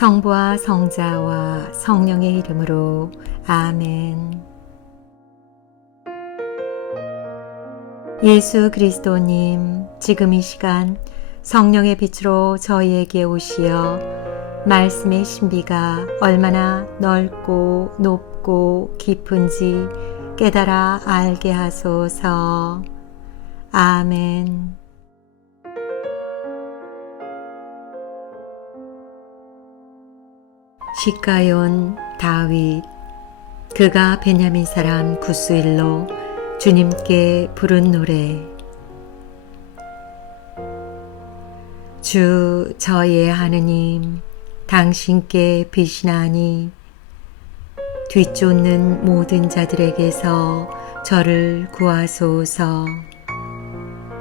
성부와 성자와 성령의 이름으로 아멘. 예수 그리스도님, 지금 이 시간 성령의 빛으로 저희에게 오시어 말씀의 신비가 얼마나 넓고 높고 깊은지 깨달아 알게 하소서. 아멘. 시가온 다윗 그가 베냐민 사람 구스일로 주님께 부른 노래. 주 저의 하느님 당신께 비신하니 뒤쫓는 모든 자들에게서 저를 구하소서.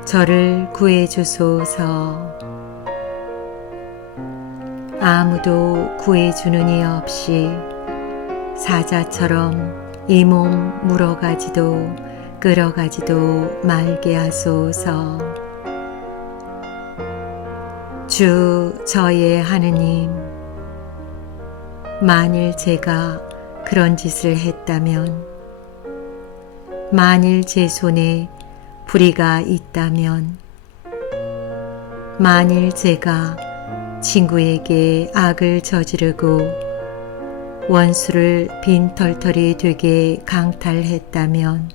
저를 구해 주소서 아무도 구해주는 이 없이 사자처럼 이 몸 물어가지도 끌어가지도 말게 하소서. 주 저의 하느님, 만일 제가 그런 짓을 했다면, 만일 제 손에 불의가 있다면, 만일 제가 친구에게 악을 저지르고 원수를 빈털털이 되게 강탈했다면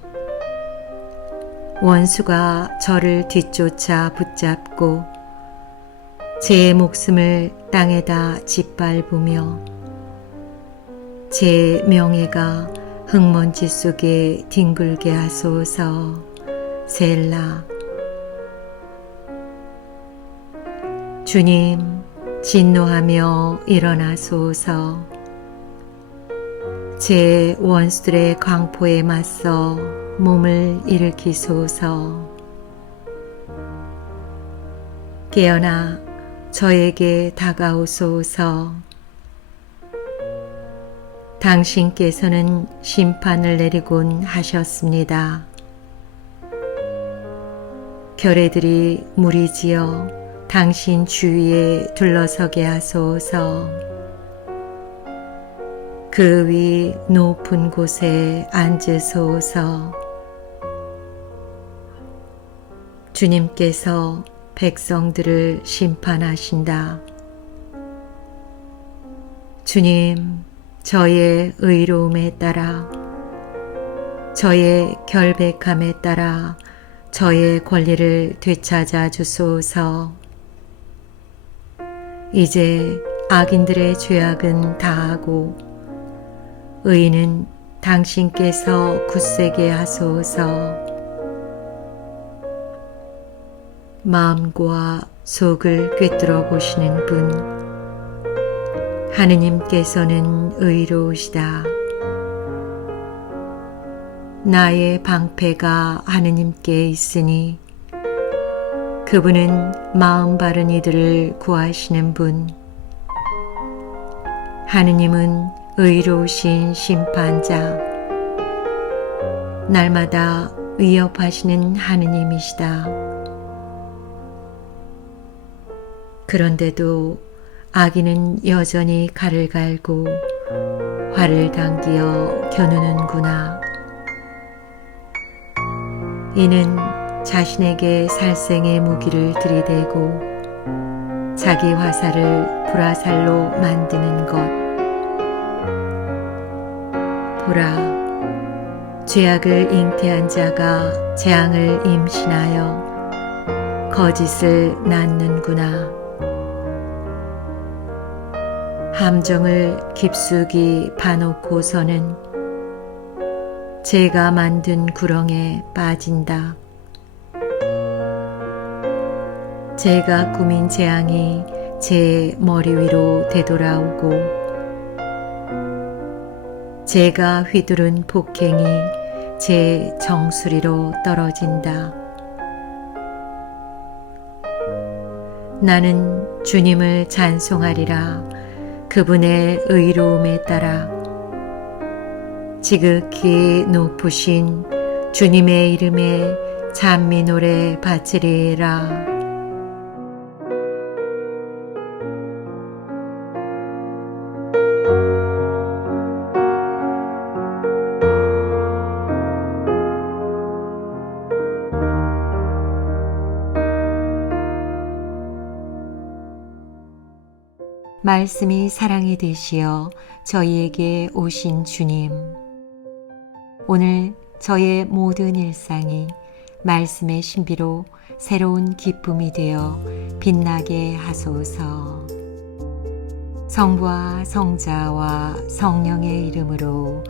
원수가 저를 뒤쫓아 붙잡고 제 목숨을 땅에다 짓밟으며 제 명예가 흙먼지 속에 뒹굴게 하소서 셀라. 주님 진노하며 일어나소서. 제 원수들의 광포에 맞서 몸을 일으키소서. 깨어나 저에게 다가오소서. 당신께서는 심판을 내리곤 하셨습니다. 결애들이 무리지어 당신 주위에 둘러서게 하소서. 그 위 높은 곳에 앉으소서. 주님께서 백성들을 심판하신다. 주님, 저의 의로움에 따라, 저의 결백함에 따라 저의 권리를 되찾아 주소서. 이제 악인들의 죄악은 다하고 의인은 당신께서 굳세게 하소서 마음과 속을 꿰뚫어 보시는 분 하느님께서는 의로우시다. 나의 방패가 하느님께 있으니 그분은 마음 바른 이들을 구하시는 분. 하느님은 의로우신 심판자. 날마다 위협하시는 하느님이시다. 그런데도 아기는 여전히 칼을 갈고 활을 당기어 겨누는구나. 이는 자신에게 살생의 무기를 들이대고 자기 화살을 불화살로 만드는 것. 보라, 죄악을 잉태한 자가 재앙을 임신하여 거짓을 낳는구나. 함정을 깊숙이 파놓고서는 제가 만든 구렁에 빠진다. 제가 꾸민 재앙이 제 머리 위로 되돌아오고 제가 휘두른 폭행이 제 정수리로 떨어진다. 나는 주님을 찬송하리라 그분의 의로움에 따라 지극히 높으신 주님의 이름에 찬미 노래 바치리라. 말씀이 사랑이 되시어 저희에게 오신 주님. 오늘 저의 모든 일상이 말씀의 신비로 새로운 기쁨이 되어 빛나게 하소서. 성부와 성자와 성령의 이름으로